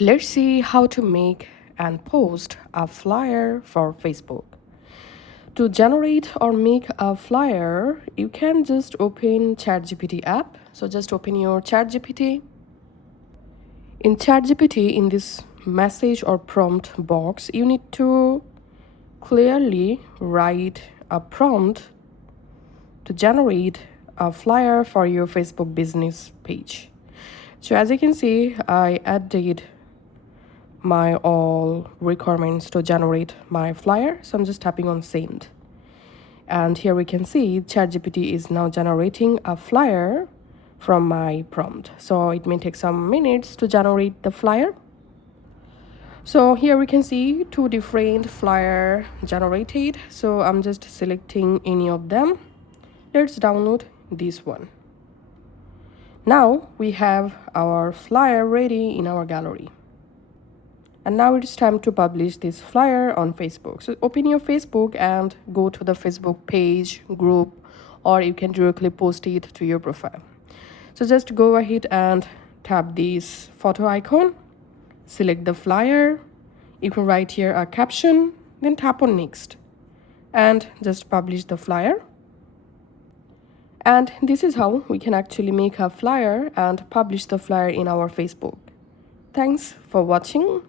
Let's see how to make and post a flyer for Facebook. To generate or make a flyer, you can just open ChatGPT app. So just open your ChatGPT. In ChatGPT, in this message or prompt box, you need to clearly write a prompt to generate a flyer for your Facebook business page. So as you can see, I added my all requirements to generate my flyer. So I'm just tapping on send. And here we can see ChatGPT is now generating a flyer from my prompt. So it may take some minutes to generate the flyer. So here we can see two different flyer generated. So I'm just selecting any of them. Let's download this one. Now we have our flyer ready in our gallery. And now it's time to publish this flyer on Facebook. So open your Facebook and go to the Facebook page, group, or you can directly post it to your profile. So just go ahead and tap this photo icon, select the flyer. You can write here a caption, then tap on next and just publish the flyer. And this is how we can actually make a flyer and publish the flyer in our Facebook. Thanks for watching.